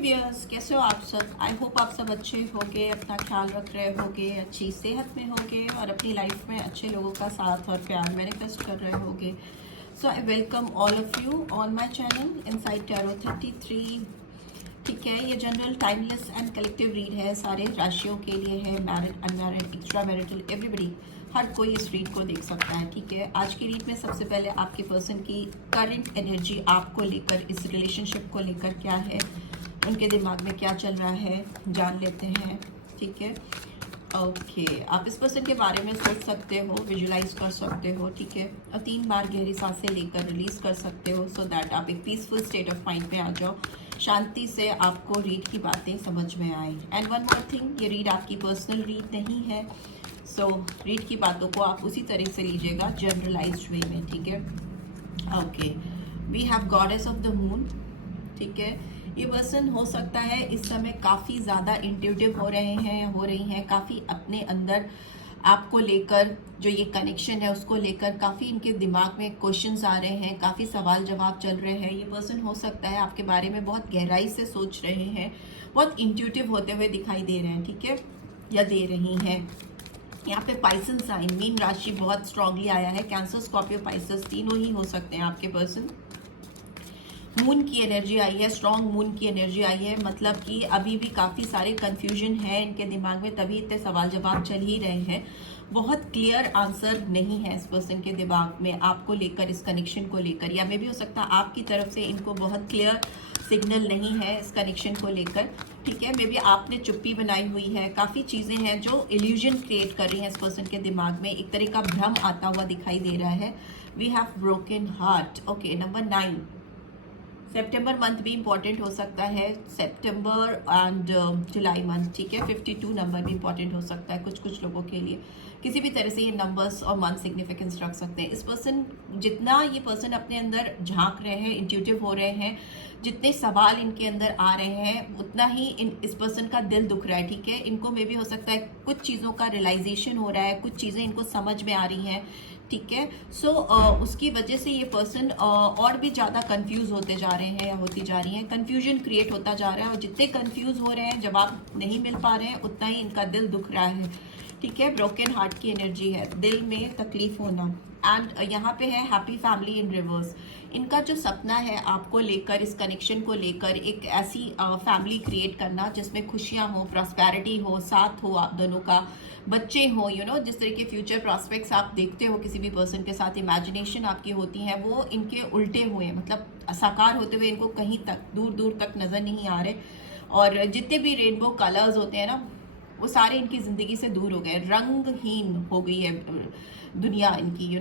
Viewers, कैसे हो आप सब। आई होप आप सब अच्छे होंगे, अपना ख्याल रख रहे होंगे, अच्छी सेहत में होंगे और अपनी लाइफ में अच्छे लोगों का साथ और प्यार मैनिफेस्ट कर रहे होंगे। So I welcome all of you on my channel inside tarot 33। ठीक है, ये general timeless and collective read है, सारे राशियों के लिए है, married unmarried extra marital everybody, हर कोई इस रीड को देख सकता है। ठीक है, आज की रीड में सबसे पहले आपके पर्सन की करंट एनर्जी आपको लेकर, इस रिलेशनशिप को लेकर क्या है, उनके दिमाग में क्या चल रहा है जान लेते हैं। ठीक है, ओके आप इस पर्सन के बारे में सोच सकते हो, विजुलाइज कर सकते हो। ठीक है, और 3 बार गहरी सांसें लेकर रिलीज कर सकते हो, सो दैट आप एक पीसफुल स्टेट ऑफ माइंड में आ जाओ, शांति से आपको रीड की बातें समझ में आए। एंड वन मोर थिंग, ये रीड आपकी पर्सनल रीड नहीं है, सो रीड की बातों को आप उसी तरह से लीजिएगा जनरलाइज्ड वे में। ठीक है, okay we have goddess of the moon. ठीक है, ये पर्सन हो सकता है इस समय काफ़ी ज़्यादा इंट्यूटिव हो रहे हैं या हो रही हैं, काफ़ी अपने अंदर आपको लेकर जो ये कनेक्शन है उसको लेकर काफ़ी इनके दिमाग में क्वेश्चंस आ रहे हैं, काफ़ी सवाल जवाब चल रहे हैं। ये पर्सन हो सकता है आपके बारे में बहुत गहराई से सोच रहे हैं, बहुत इंट्यूटिव होते हुए दिखाई दे रहे हैं। ठीक है, या दे रही हैं। यहाँ पे पाइसन साइन, मीन राशि बहुत स्ट्रांगली आया है, कैंसर स्कॉर्पियो पाइसस तीनों ही हो सकते हैं आपके पर्सन। मून की एनर्जी आई है, स्ट्रॉन्ग मून की एनर्जी आई है, मतलब कि अभी भी काफ़ी सारे कंफ्यूजन है इनके दिमाग में, तभी इतने सवाल जवाब चल ही रहे हैं। बहुत क्लियर आंसर नहीं है इस पर्सन के दिमाग में आपको लेकर, इस कनेक्शन को लेकर, या मे भी हो सकता है आपकी तरफ से इनको बहुत क्लियर सिग्नल नहीं है इस कनेक्शन को लेकर। ठीक है, मे बी आपने चुप्पी बनाई हुई है, काफ़ी चीज़ें हैं जो इल्यूजन क्रिएट कर रही हैं इस पर्सन के दिमाग में, एक तरह का भ्रम आता हुआ दिखाई दे रहा है। We have broken heart. Okay, number 9, सितंबर मंथ भी इंपॉर्टेंट हो सकता है, सितंबर एंड जुलाई मंथ। ठीक है, 52 नंबर भी इंपॉर्टेंट हो सकता है कुछ लोगों के लिए, किसी भी तरह से ये नंबर्स और मंथ सिग्निफिकेंस रख सकते हैं। इस पर्सन, जितना ये पर्सन अपने अंदर झांक रहे हैं, इंट्यूटिव हो रहे हैं, जितने सवाल इनके अंदर आ रहे हैं, उतना ही इस पर्सन का दिल दुख रहा है। ठीक है, इनको में भी हो सकता है कुछ चीज़ों का रियलाइजेशन हो रहा है, कुछ चीज़ें इनको समझ में आ रही हैं। ठीक है, सो उसकी वजह से ये पर्सन और भी ज़्यादा कंफ्यूज होते जा रहे हैं या होती जा रही हैं, कंफ्यूजन क्रिएट होता जा रहा है, और जितने कंफ्यूज हो रहे हैं, जवाब नहीं मिल पा रहे हैं, उतना ही इनका दिल दुख रहा है। ठीक है, ब्रोकन हार्ट की एनर्जी है, दिल में तकलीफ होना। एंड यहाँ पे है हैप्पी फैमिली इन रिवर्स। इनका जो सपना है आपको लेकर, इस कनेक्शन को लेकर, एक ऐसी फैमिली क्रिएट करना जिसमें खुशियाँ हो, प्रॉस्पेरिटी हो, साथ हो आप दोनों का, बच्चे हो, जिस तरह के फ्यूचर प्रॉस्पेक्ट्स आप देखते हो किसी भी पर्सन के साथ, इमेजिनेशन आपकी होती हैं, वो इनके उल्टे हुए, मतलब साकार होते हुए इनको कहीं तक, दूर दूर तक नज़र नहीं आ रहे। और जितने भी रेनबो कलर्स होते हैं ना, वो सारे इनकी ज़िंदगी से दूर हो गए, रंगहीन हो गई है दुनिया इनकी,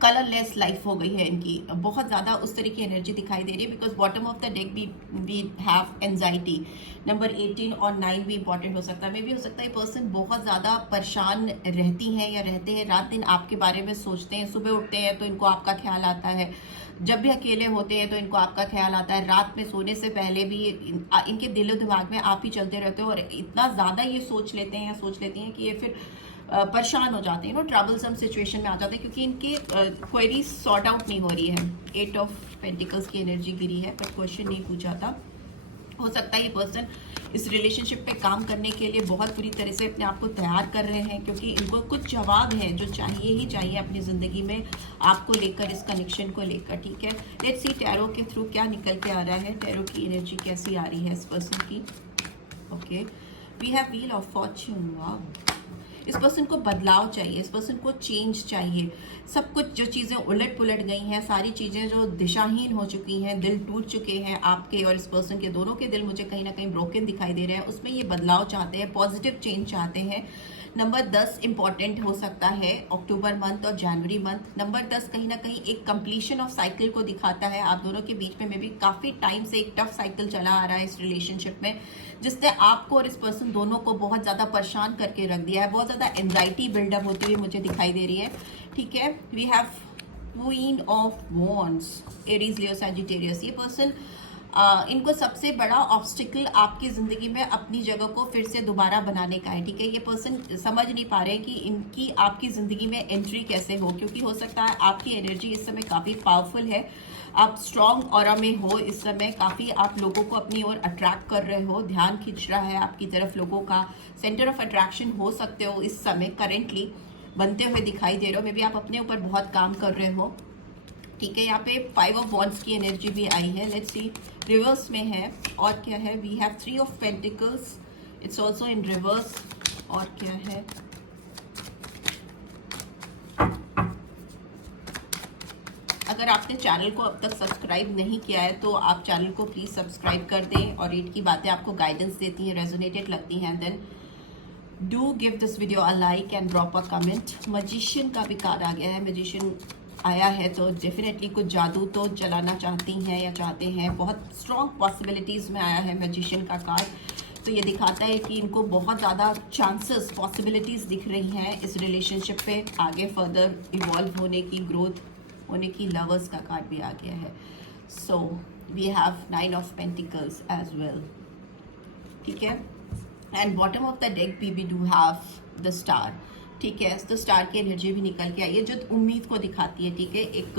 कलरलेस लाइफ हो गई है इनकी, बहुत ज़्यादा उस तरह की एनर्जी दिखाई दे रही है। Because bottom of the deck we have anxiety. Number 18 और 9 भी इंपॉर्टेंट हो सकता है। मे भी हो सकता है ये पर्सन बहुत ज़्यादा परेशान रहती हैं या रहते हैं, रात दिन आपके बारे में सोचते हैं, सुबह उठते हैं तो इनको आपका ख्याल आता है, जब भी अकेले होते हैं तो इनको आपका ख्याल आता है, रात में सोने से पहले भी इनके दिलो दिमाग में आप ही चलते रहते हो, और इतना ज़्यादा ये सोच लेते हैं या सोच लेती हैं कि ये फिर परेशान हो जाते हैं, ट्रबलसम सिचुएशन में आ जाते हैं, क्योंकि इनके क्वेरी सॉर्ट आउट नहीं हो रही है। 8 ऑफ पेंटिकल्स की एनर्जी गिरी है, पर क्वेश्चन नहीं पूछा था। हो सकता है ये पर्सन इस रिलेशनशिप पे काम करने के लिए बहुत बुरी तरह से अपने आप को तैयार कर रहे हैं, क्योंकि इनको कुछ जवाब है जो चाहिए ही चाहिए अपनी ज़िंदगी में आपको लेकर, इस कनेक्शन को लेकर। ठीक है, लेट्स सी टैरो के थ्रू क्या निकल के आ रहा है, टैरो की एनर्जी कैसी आ रही है इस पर्सन की। Okay, we have wheel of fortune. Wow, इस पर्सन को बदलाव चाहिए, इस पर्सन को चेंज चाहिए। सब कुछ जो चीज़ें उलट पुलट गई हैं, सारी चीज़ें जो दिशाहीन हो चुकी हैं, दिल टूट चुके हैं आपके और इस पर्सन के, दोनों के दिल मुझे कहीं ना कहीं ब्रोकन दिखाई दे रहे हैं, उसमें ये बदलाव चाहते हैं, पॉजिटिव चेंज चाहते हैं। नंबर 10 इंपॉर्टेंट हो सकता है अक्टूबर मंथ और जनवरी मंथ। नंबर 10 कहीं ना कहीं एक कंप्लीशन ऑफ साइकिल को दिखाता है। आप दोनों के बीच में भी काफ़ी टाइम से एक टफ साइकिल चला आ रहा है इस रिलेशनशिप में, जिसने आपको और इस पर्सन दोनों को बहुत ज़्यादा परेशान करके रख दिया है, बहुत ज़्यादा एंजाइटी बिल्डअप होती हुई मुझे दिखाई दे रही है। ठीक है, we have queen of wands, Aries, Leo, Sagittarius. ये पर्सन इनको सबसे बड़ा ऑब्स्टिकल आपकी ज़िंदगी में अपनी जगह को फिर से दोबारा बनाने का है। ठीक है, ये पर्सन समझ नहीं पा रहे कि इनकी आपकी ज़िंदगी में एंट्री कैसे हो, क्योंकि हो सकता है आपकी एनर्जी इस समय काफ़ी पावरफुल है, आप स्ट्रॉन्ग ऑरा में हो इस समय, काफ़ी आप लोगों को अपनी ओर अट्रैक्ट कर रहे हो, ध्यान खींच रहा है आपकी तरफ, लोगों का सेंटर ऑफ अट्रैक्शन हो सकते हो इस समय, करेंटली बनते हुए दिखाई दे रहे हो। मे बी आप अपने ऊपर बहुत काम कर रहे हो, ठीक है। यहाँ पे 5 ऑफ वॉन्ड्स की एनर्जी भी आई है, लेट्स सी रिवर्स में है। और क्या है, we have 3 of pentacles, it's also in reverse. और क्या है, अगर आपने चैनल को अब तक सब्सक्राइब नहीं किया है तो आप चैनल को प्लीज सब्सक्राइब कर दें, और रीड की बातें आपको गाइडेंस देती हैं, रेजोनेटेड लगती हैं, then do give this video a like and drop a comment. Magician का भी कार्ड आ गया है, मजिशियन आया है तो डेफिनेटली कुछ जादू तो चलाना चाहती हैं या चाहते हैं, बहुत स्ट्रॉन्ग पॉसिबिलिटीज़ में आया है मजिशियन का कार्ड। तो ये दिखाता है कि इनको बहुत ज़्यादा चांसेस, पॉसिबिलिटीज़ दिख रही हैं इस रिलेशनशिप पे आगे फर्दर इवॉल्व होने की, ग्रोथ होने की। लवर्स का कार्ड भी आ गया है, so we have 9 of pentacles as well, ठीक है। And bottom of the deck we do have the star, ठीक है। तो स्टार की एनर्जी भी निकल के आई है जो उम्मीद को दिखाती है, ठीक है, एक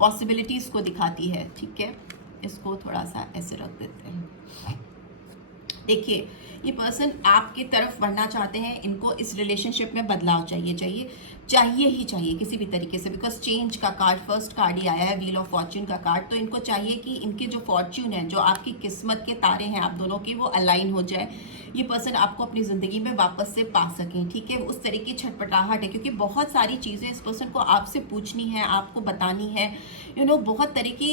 पॉसिबिलिटीज़ को दिखाती है, ठीक है। इसको थोड़ा सा ऐसे रख देते हैं। देखिए, ये पर्सन आपकी तरफ बढ़ना चाहते हैं, इनको इस रिलेशनशिप में बदलाव चाहिए ही चाहिए किसी भी तरीके से, बिकॉज चेंज का कार्ड, फर्स्ट कार्ड ही आया है, व्हील ऑफ फॉर्च्यून का कार्ड। तो इनको चाहिए कि इनके जो फॉर्च्यून है, जो आपकी किस्मत के तारे हैं आप दोनों के, वो अलाइन हो जाए, ये पर्सन आपको अपनी ज़िंदगी में वापस से पा सकें, ठीक है। उस तरह की छटपटाहट है, क्योंकि बहुत सारी चीज़ें इस पर्सन को आपसे पूछनी है, आपको बतानी है, बहुत तरह की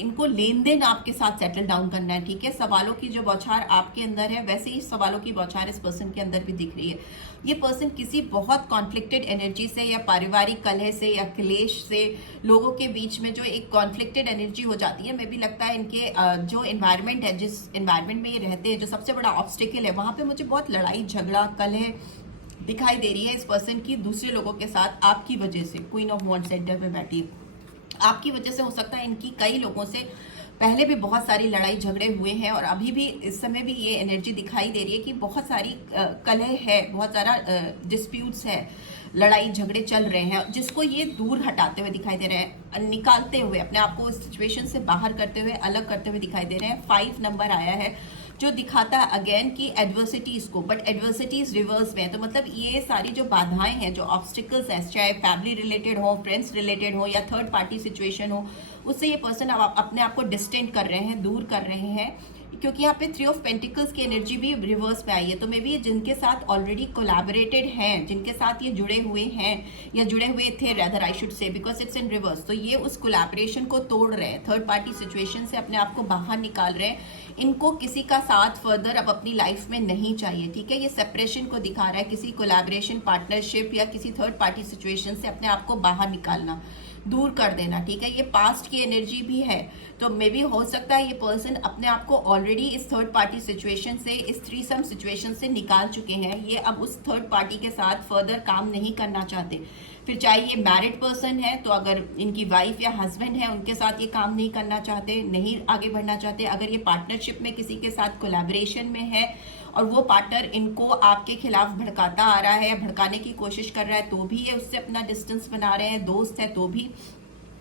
इनको लेन देन आपके साथ सेटल डाउन करना है, ठीक है। सवालों की जो बौछार आपके अंदर है, वैसे ही सवालों की बौछार इस पर्सन के अंदर भी दिख रही है। ये पर्सन किसी बहुत कॉन्फ्लिक्टेड एनर्जी से या पारिवारिक कलह से या क्लेश से, लोगों के बीच में जो एक कॉन्फ्लिक्टेड एनर्जी हो जाती है, मैं भी लगता है इनके जो एनवायरनमेंट है, जिस एनवायरनमेंट में ये रहते हैं, जो सबसे बड़ा ऑब्स्टिकल है, वहां पे मुझे बहुत लड़ाई झगड़ा कलह दिखाई दे रही है इस पर्सन की दूसरे लोगों के साथ, आपकी वजह से। क्वीन ऑफ वॉन्ड सेंटर पे बैठी, आपकी वजह से हो सकता है इनकी कई लोगों से पहले भी बहुत सारी लड़ाई झगड़े हुए हैं, और अभी भी इस समय भी ये एनर्जी दिखाई दे रही है कि बहुत सारी कलह है, बहुत सारा डिस्प्यूट्स है, लड़ाई झगड़े चल रहे हैं, जिसको ये दूर हटाते हुए दिखाई दे रहे हैं, निकालते हुए, अपने आप को इस सिचुएशन से बाहर करते हुए, अलग करते हुए दिखाई दे रहे हैं। 5 नंबर आया है जो दिखाता है अगेन कि एडवर्सिटीज को, बट एडवर्सिटीज रिवर्स में है। तो मतलब ये सारी जो बाधाएं हैं, जो ऑब्स्टिकल्स हैं, चाहे फैमिली रिलेटेड हो, फ्रेंड्स रिलेटेड हो, या थर्ड पार्टी सिचुएशन हो, उससे ये पर्सन अपने आप को डिस्टेंट कर रहे हैं, दूर कर रहे हैं, क्योंकि यहाँ पे 3 ऑफ पेंटिकल्स की एनर्जी भी रिवर्स में आई है। तो मे बी जिनके साथ ऑलरेडी कोलैबोरेटेड हैं, जिनके साथ ये जुड़े हुए हैं या जुड़े हुए थे, rather I should say, because it's in reverse, तो ये उस कोलैबोरेशन को तोड़ रहे हैं, थर्ड पार्टी सिचुएशन से अपने आप को बाहर निकाल रहे हैं। इनको किसी का साथ फर्दर अब अपनी लाइफ में नहीं चाहिए, ठीक है। ये सेपरेशन को दिखा रहा है, किसी कोलैबोरेशन, पार्टनरशिप या किसी थर्ड पार्टी सिचुएशन से अपने आप को बाहर निकालना, दूर कर देना, ठीक है। ये पास्ट की एनर्जी भी है, तो मे बी हो सकता है ये पर्सन अपने आप को ऑलरेडी इस थर्ड पार्टी सिचुएशन से, इस थ्रीसम सिचुएशन से निकाल चुके हैं। ये अब उस थर्ड पार्टी के साथ फर्दर काम नहीं करना चाहते। फिर चाहे ये मैरिड पर्सन है, तो अगर इनकी वाइफ या हस्बैंड है, उनके साथ ये काम नहीं करना चाहते, नहीं आगे बढ़ना चाहते। अगर ये पार्टनरशिप में किसी के साथ कोलैबोरेशन में है और वो पार्टनर इनको आपके खिलाफ भड़काता आ रहा है या भड़काने की कोशिश कर रहा है, तो भी ये उससे अपना डिस्टेंस बना रहे हैं। दोस्त है तो भी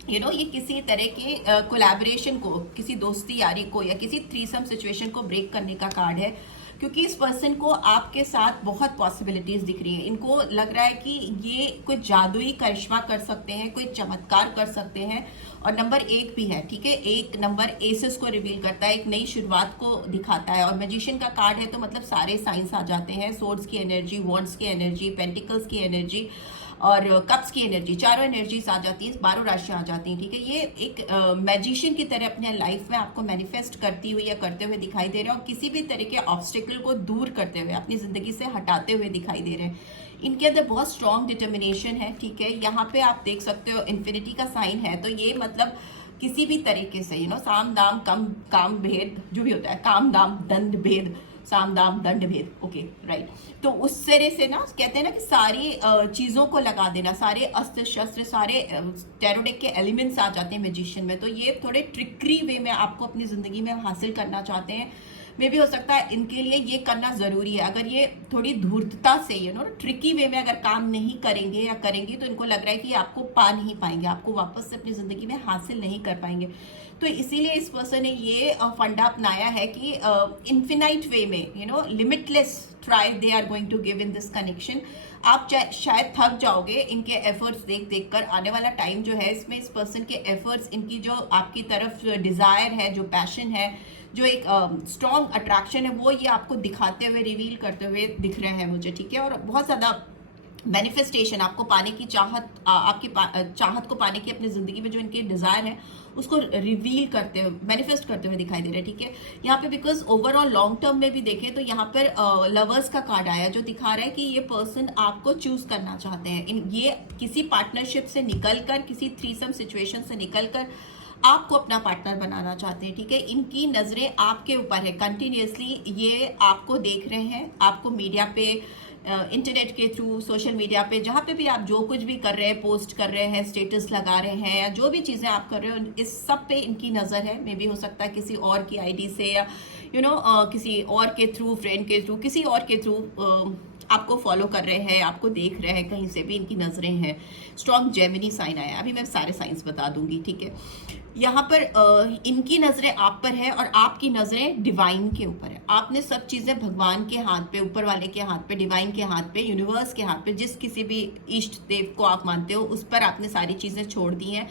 ये किसी तरह के कोलैबोरेशन को, किसी दोस्ती यारी को या किसी थ्रीसम सिचुएशन को ब्रेक करने का कार्ड है, क्योंकि इस पर्सन को आपके साथ बहुत पॉसिबिलिटीज दिख रही है। इनको लग रहा है कि ये कोई जादुई करिश्मा कर सकते हैं, कोई चमत्कार कर सकते हैं। और नंबर 1 भी है, ठीक है। 1 नंबर एसेस को रिवील करता है, एक नई शुरुआत को दिखाता है। और मैजिशियन का कार्ड है तो मतलब सारे साइंस आ जाते हैं, सोर्ड्स की एनर्जी, वॉन्ड्स की एनर्जी, पेंटिकल्स की एनर्जी और कप्स की एनर्जी, चारों एनर्जीज आ जाती है, 12 राशियां आ जाती हैं, ठीक है। ये एक मैजिशियन की तरह अपने लाइफ में आपको मैनिफेस्ट करती हुई या करते हुए दिखाई दे रहे हैं, और किसी भी तरह के ऑब्स्टिकल को दूर करते हुए, अपनी जिंदगी से हटाते हुए दिखाई दे रहे हैं। इनके अंदर बहुत स्ट्रॉन्ग डिटर्मिनेशन है, ठीक है। यहाँ पे आप देख सकते हो इन्फिनिटी का साइन है, तो ये मतलब किसी भी तरीके से साम दाम काम भेद, जो भी होता है, काम दाम दंड भेद, साम दाम दंड भेद, ओके राइट। तो उस तरह से कहते हैं ना कि सारी चीज़ों को लगा देना, सारे अस्त्र शस्त्र, सारे टैरो डेक के एलिमेंट्स आ जाते हैं मैजिशियन में। तो ये थोड़े ट्रिकरी वे में आपको अपनी ज़िंदगी में हासिल करना चाहते हैं, मे भी हो सकता है इनके लिए ये करना जरूरी है। अगर ये थोड़ी धूर्तता से ट्रिकी वे में अगर काम नहीं करेंगे या करेंगी तो इनको लग रहा है कि आपको पा नहीं पाएंगे, आपको वापस से अपनी जिंदगी में हासिल नहीं कर पाएंगे। तो इसीलिए इस पर्सन ने ये फंडा अपनाया है कि इन्फिनाइट वे में limitless try they are going to give in this connection. आप शायद थक जाओगे इनके एफर्ट्स देख देख कर। आने वाला टाइम जो है इसमें इस पर्सन के एफर्ट्स, इनकी जो आपकी तरफ डिजायर है, जो पैशन है, जो एक स्ट्रॉन्ग अट्रैक्शन है, वो ये आपको दिखाते हुए, रिवील करते हुए दिख रहे हैं मुझे, ठीक है। और बहुत ज़्यादा मैनिफेस्टेशन, आपको पाने की चाहत, आपकी चाहत को पाने की अपनी जिंदगी में जो इनकी डिजायर है उसको रिवील करते हुए, मैनिफेस्ट करते हुए दिखाई दे रहे हैं, ठीक है। यहाँ पे बिकॉज ओवरऑल लॉन्ग टर्म में भी देखें तो यहाँ पर लवर्स का कार्ड आया जो दिखा रहा है कि ये पर्सन आपको चूज करना चाहते हैं। ये किसी पार्टनरशिप से निकलकर, किसी थ्रीसम सिचुएशन से निकलकर आपको अपना पार्टनर बनाना चाहते हैं, ठीक है। इनकी नजरें आपके ऊपर है कंटिन्यूसली, ये आपको देख रहे हैं, आपको मीडिया पे, इंटरनेट के थ्रू, सोशल मीडिया पे, जहाँ पे भी आप जो कुछ भी कर रहे हैं, पोस्ट कर रहे हैं, स्टेटस लगा रहे हैं, या जो भी चीज़ें आप कर रहे हो, इस सब पे इनकी नज़र है। मे बी हो सकता है किसी और की आईडी से, या किसी और के थ्रू, फ्रेंड के थ्रू, किसी और के थ्रू आपको फॉलो कर रहे हैं, आपको देख रहे हैं, कहीं से भी इनकी नज़रें हैं। स्ट्रॉन्ग जेमिनी साइन आया, अभी मैं सारे साइंस बता दूंगी, ठीक है। यहाँ पर इनकी नज़रें आप पर है और आपकी नज़रें डिवाइन के ऊपर है। आपने सब चीज़ें भगवान के हाथ पे, ऊपर वाले के हाथ पे, डिवाइन के हाथ पे, यूनिवर्स के हाथ पे, जिस किसी भी इष्ट देव को आप मानते हो उस पर आपने सारी चीज़ें छोड़ दी हैं।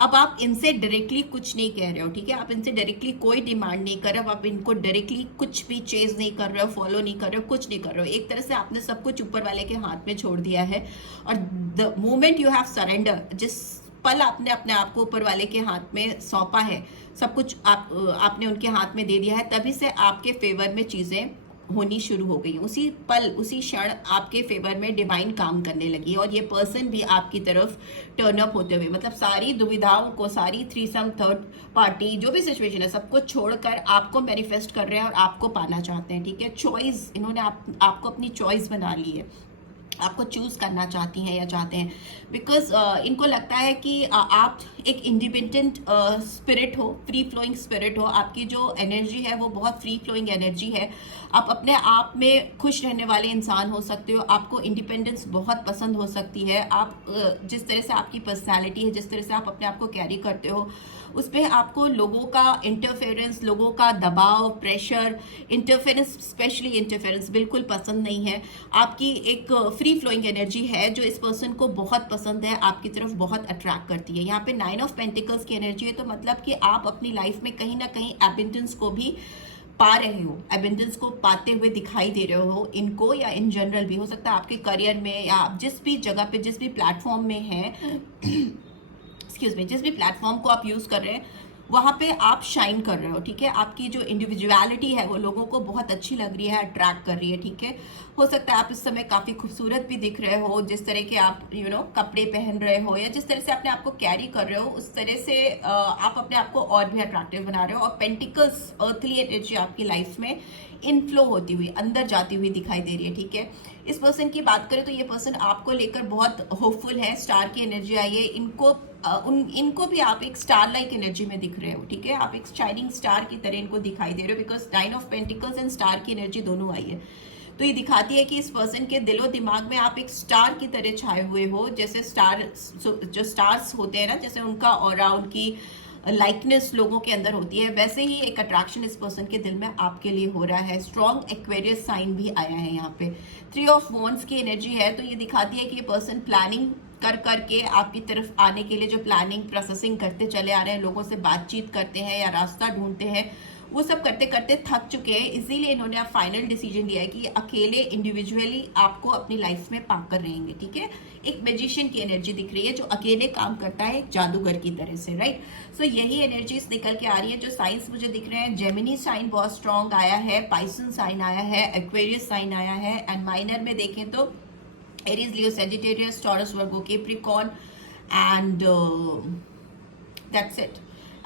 अब आप इनसे डायरेक्टली कुछ नहीं कह रहे हो, ठीक है। आप इनसे डायरेक्टली कोई डिमांड नहीं कर रहे हो, आप इनको डायरेक्टली कुछ भी चेज नहीं कर रहे हो, फॉलो नहीं कर रहे हो, कुछ नहीं कर रहे हो। एक तरह से आपने सब कुछ ऊपर वाले के हाथ में छोड़ दिया है। और the moment you have surrender, जिस पल आपने अपने आप को ऊपर वाले के हाथ में सौंपा है, सब कुछ आपने उनके हाथ में दे दिया है, तभी से आपके फेवर में चीजें होनी शुरू हो गई। उसी पल, उसी क्षण आपके फेवर में डिवाइन काम करने लगी और ये पर्सन भी आपकी तरफ टर्न अप होते हुए, मतलब सारी दुविधाओं को, सारी थ्रीसम, थर्ड पार्टी, जो भी सिचुएशन है, सबको छोड़कर आपको मैनिफेस्ट कर रहे हैं और आपको पाना चाहते हैं, ठीक है। चॉइस, इन्होंने आपको अपनी चॉइस बना ली है, आपको चूज करना चाहती हैं या चाहते हैं। बिकॉज इनको लगता है कि आप एक इंडिपेंडेंट स्पिरिट हो, फ्री फ्लोइंग स्पिरिट हो। आपकी जो एनर्जी है वो बहुत फ्री फ्लोइंग एनर्जी है। आप अपने आप में खुश रहने वाले इंसान हो सकते हो। आपको इंडिपेंडेंस बहुत पसंद हो सकती है। आप जिस तरह से आपकी पर्सनैलिटी है, जिस तरह से आप अपने आप को कैरी करते हो, उसमें आपको लोगों का इंटरफेरेंस, लोगों का दबाव, प्रेशर, इंटरफेरेंस, स्पेशली इंटरफेरेंस बिल्कुल पसंद नहीं है। आपकी एक फ्री फ्लोइंग एनर्जी है जो इस पर्सन को बहुत पसंद है, आपकी तरफ बहुत अट्रैक्ट करती है। यहाँ पे 9 ऑफ पेंटिकल्स की एनर्जी है, तो मतलब कि आप अपनी लाइफ में कहीं ना कहीं एबंडेंस को भी पा रहे हो, एबंडेंस को पाते हुए दिखाई दे रहे हो इनको, या इन जनरल भी हो सकता है आपके करियर में, या आप जिस भी जगह पे, जिस भी प्लेटफॉर्म में हैं एक्सक्यूज मी, जिस भी प्लेटफॉर्म को आप यूज कर रहे हैं वहां पे आप शाइन कर रहे हो, ठीक है। आपकी जो इंडिविजुअलिटी है वो लोगों को बहुत अच्छी लग रही है, अट्रैक्ट कर रही है, ठीक है। हो सकता है आप इस समय काफी खूबसूरत भी दिख रहे हो, जिस तरह के आप कपड़े पहन रहे हो, या जिस तरह से अपने आप को कैरी कर रहे हो, उस तरह से आप अपने आप को और भी अट्रैक्टिव बना रहे हो। और पेंटिकल्स, अर्थली एनर्जी आपकी लाइफ में इनफ्लो होती हुई, अंदर जाती हुई दिखाई दे रही है, ठीक है। इस पर्सन की बात करें तो ये पर्सन आपको लेकर बहुत होपफुल है, स्टार की एनर्जी आई है इनको। इनको भी आप एक स्टार लाइक एनर्जी में दिख रहे हो, ठीक है। आप एक शाइनिंग स्टार की तरह इनको दिखाई दे रहे हो, because 9 of pentacles and star की एनर्जी दोनों आई है। तो ये दिखाती है कि इस पर्सन के दिलो दिमाग में आप एक स्टार की तरह छाए हुए हो, जैसे स्टार, जो स्टार्स होते हैं ना, जैसे उनका ऑरा, उनकी लाइकनेस लोगों के अंदर होती है, वैसे ही एक अट्रैक्शन इस पर्सन के दिल में आपके लिए हो रहा है। स्ट्रॉन्ग एक्वेरियस साइन भी आया है यहाँ पे। 3 ऑफ वॉन्ड्स की एनर्जी है, तो ये दिखाती है कि ये पर्सन प्लानिंग कर करके आपकी तरफ आने के लिए जो प्लानिंग, प्रोसेसिंग करते चले आ रहे हैं, लोगों से बातचीत करते हैं या रास्ता ढूंढते हैं, वो सब करते करते थक चुके हैं। इसीलिए इन्होंने अब फाइनल डिसीजन लिया है कि अकेले इंडिविजुअली आपको अपनी लाइफ में पाकर रहेंगे, ठीक है। एक मैजिशियन की एनर्जी दिख रही है जो अकेले काम करता है, एक जादूगर की तरह से, राइट। सो यही एनर्जीज निकल के आ रही है। जो साइंस मुझे दिख रहे हैं, जेमिनी साइन बहुत स्ट्रॉन्ग आया है, पाइसन साइन आया है, एक्वेरियस साइन आया है, एंड माइनर में देखें तो Aries, Leo, Sagittarius, taurus, Virgo, Capricorn, and that's it.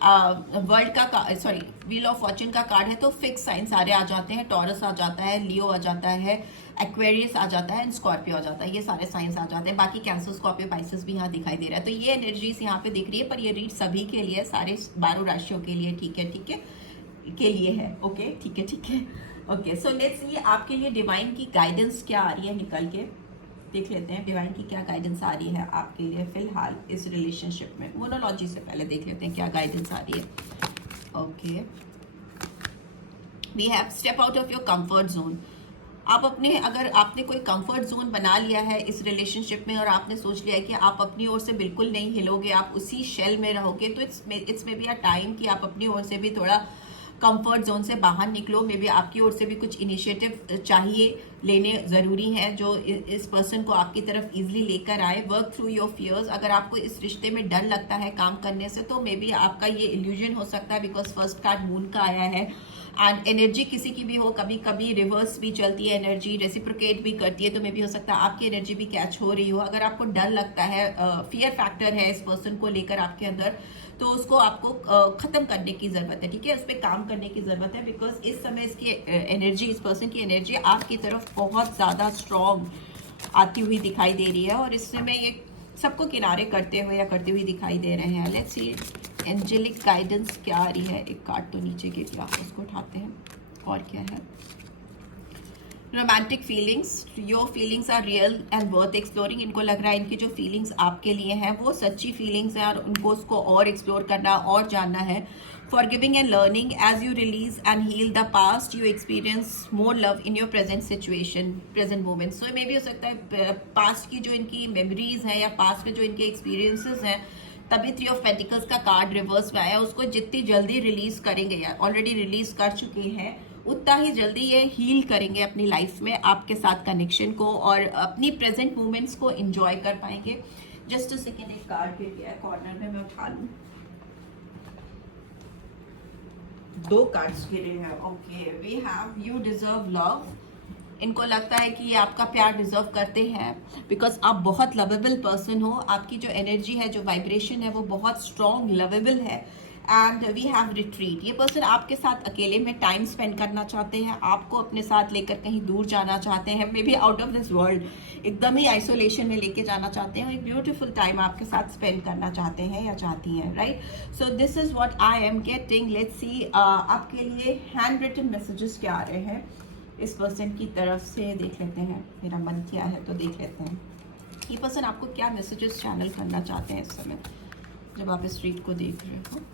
World का, सॉरी, व्हील ऑफ फॉर्च्यून का कार्ड है, तो फिक्स साइन सारे आ जाते हैं। टॉरस आ जाता है, लियो आ जाता है, एक्वेरियस आ जाता है, एंड स्कॉर्पियो आ जाता है। ये सारे साइंस आ जाते हैं। बाकी कैंसर, स्कॉर्पियो, पाइसेस भी यहाँ दिखाई दे रहा है। तो ये एनर्जीज यहाँ पे दिख रही है, पर ये रीड सभी के लिए, सारे 12 राशियों के लिए, ठीक है, ठीक है। के लिए है। ओके ठीक है ठीक है। ओके सो लेट्स सी आपके लिए डिवाइन की गाइडेंस क्या आ रही है, निकल के देख लेते हैं डिवाइन की क्या गाइडेंस आ रही है आपके लिए फिलहाल इस रिलेशनशिप में। मोनोलॉजी से पहले देख लेते हैं क्या गाइडेंस आ रही है। Okay we have step out of your comfort zone. आप अपने, अगर आपने कोई कंफर्ट जोन बना लिया है इस रिलेशनशिप में और आपने सोच लिया है कि आप अपनी ओर से बिल्कुल नहीं हिलोगे, आप उसी शेल में रहोगे, तो it's may be a time कि आप अपनी ओर से भी थोड़ा कंफर्ट जोन से बाहर निकलो। मे बी आपकी ओर से भी कुछ इनिशिएटिव चाहिए, लेने ज़रूरी है जो इस पर्सन को आपकी तरफ इजीली लेकर आए। Work through your fears. अगर आपको इस रिश्ते में डर लगता है काम करने से तो मे बी आपका ये इल्यूजन हो सकता है, बिकॉज फर्स्ट कार्ड मून का आया है। एंड एनर्जी किसी की भी हो, कभी कभी रिवर्स भी चलती है एनर्जी, रेसिप्रोकेट भी करती है, तो मे भी हो सकता है आपकी एनर्जी भी कैच हो रही हो। अगर आपको डर लगता है, फियर फैक्टर है इस पर्सन को लेकर आपके अंदर, तो उसको आपको खत्म करने की जरूरत है, ठीक है, उस पर काम करने की जरूरत है। बिकॉज इस समय इसकी एनर्जी, इस पर्सन की एनर्जी आपकी तरफ बहुत ज्यादा स्ट्रॉन्ग आती हुई दिखाई दे रही है और इस समय ये सबको किनारे करते हुए या करते हुए दिखाई दे रहे हैं। लेट्स सी एंजेलिक गाइडेंस क्या आ रही है। एक कार्ड तो नीचे गिर गया, उसको उठाते हैं। और क्या है? Romantic feelings, your feelings are real and worth exploring. इनको लग रहा है इनकी जो फीलिंग्स आपके लिए हैं वो सच्ची फीलिंग्स हैं और उनको उसको और एक्सप्लोर करना और जानना है। Forgiving and learning, as you release and heal the past, you experience more love in your present situation, present moment. So मे भी हो सकता है पास्ट की जो इनकी मेमोरीज हैं या पास्ट में जो इनके एक्सपीरियंसेस हैं, तभी 3 ऑफ पेंटिकल्स का कार्ड रिवर्स में आया, उसको जितनी जल्दी रिलीज करेंगे या ऑलरेडी रिलीज कर चुके हैं, उतना ही जल्दी ये हील करेंगे अपनी लाइफ में आपके साथ कनेक्शन को और अपनी प्रेजेंट मोमेंट्स को एंजॉय कर पाएंगे। जस्ट अ सेकेंड, एक कार्ड गिर गया है कॉर्नर में, मैं उठा लूँ। 2 कार्ड्स गिरे हैं। Okay we have you deserve love. इनको लगता है कि ये आपका प्यार डिजर्व करते हैं बिकॉज आप बहुत लवेबल पर्सन हो। आपकी जो एनर्जी है, जो वाइब्रेशन है, वो बहुत स्ट्रॉन्ग लवेबल है। And we have retreat. ये पर्सन आपके साथ अकेले में टाइम स्पेंड करना चाहते हैं, आपको अपने साथ लेकर कहीं दूर जाना चाहते हैं, may be out of this world, एकदम ही आइसोलेशन में लेके जाना चाहते हैं और एक ब्यूटीफुल टाइम आपके साथ स्पेंड करना चाहते हैं या चाहती हैं, right? So this is what I am getting. Let's see आपके लिए हैंड रिटन मैसेजेस क्या आ रहे हैं इस पर्सन की तरफ से। देख लेते हैं, मेरा मन क्या है तो देख लेते हैं ये पर्सन आपको क्या मैसेजेस चैनल करना चाहते हैं इस समय जब आप इस रीड को देख रहे हो।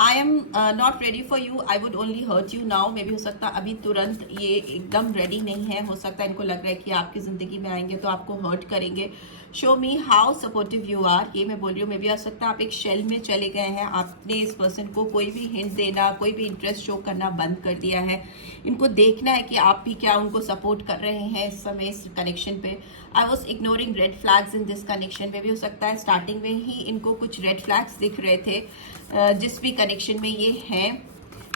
I am not ready for you, I would only hurt you now. मे भी हो सकता है अभी तुरंत ये एकदम रेडी नहीं है, हो सकता है इनको लग रहा है कि आपकी ज़िंदगी में आएंगे तो आपको हर्ट करेंगे। Show me how supportive you are, ये मैं बोल रही हूँ। मे भी हो सकता है आप एक शेल में चले गए हैं, आपने इस पर्सन को कोई भी हिंट देना, कोई भी इंटरेस्ट शो करना बंद कर दिया है। इनको देखना है कि आप भी क्या उनको सपोर्ट कर रहे हैं इस समय इस कनेक्शन पे। I was ignoring red flags in this connection. में भी हो सकता है स्टार्टिंग में ही इनको कुछ रेड फ्लैग्स दिख रहे थे जिस भी कनेक्शन में ये हैं,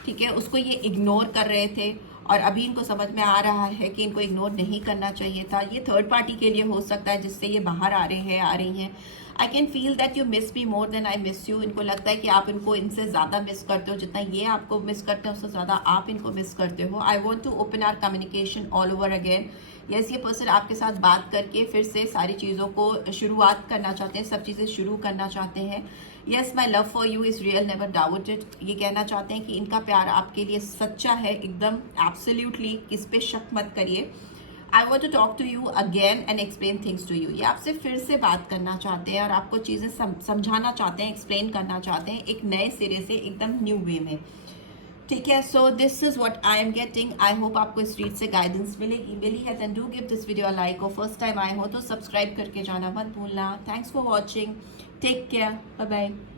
ठीक है, उसको ये इग्नोर कर रहे थे और अभी इनको समझ में आ रहा है कि इनको इग्नोर नहीं करना चाहिए था। ये थर्ड पार्टी के लिए हो सकता है जिससे ये बाहर आ रही हैं। I can feel that you miss me more than I miss you. इनको लगता है कि आप इनको इनसे ज़्यादा मिस करते हो, जितना ये आपको मिस करते हैं उससे ज़्यादा आप इनको मिस करते हो। I want to open our communication all over again. Yes, ये पर्सन आपके साथ बात करके फिर से सारी चीज़ों को शुरुआत करना चाहते हैं, सब चीज़ें शुरू करना चाहते हैं। Yes, my love for you is real, never doubt it. ये कहना चाहते हैं कि इनका प्यार आपके लिए सच्चा है, एकदम एब्सोल्युटली, किस पे शक मत करिए। I want to talk to you again and explain things to you. ये आपसे फिर से बात करना चाहते हैं और आपको चीज़ें समझाना चाहते हैं, एक्सप्लेन करना चाहते हैं एक नए सिरे से, एकदम न्यू वे में, ठीक है। So this is what I am getting. I hope आपको इस रीड से गाइडेंस मिली है। Then do give this video a like और फर्स्ट टाइम आए हो तो सब्सक्राइब करके जाना मत भूलना। Thanks for watching, take care, bye bye.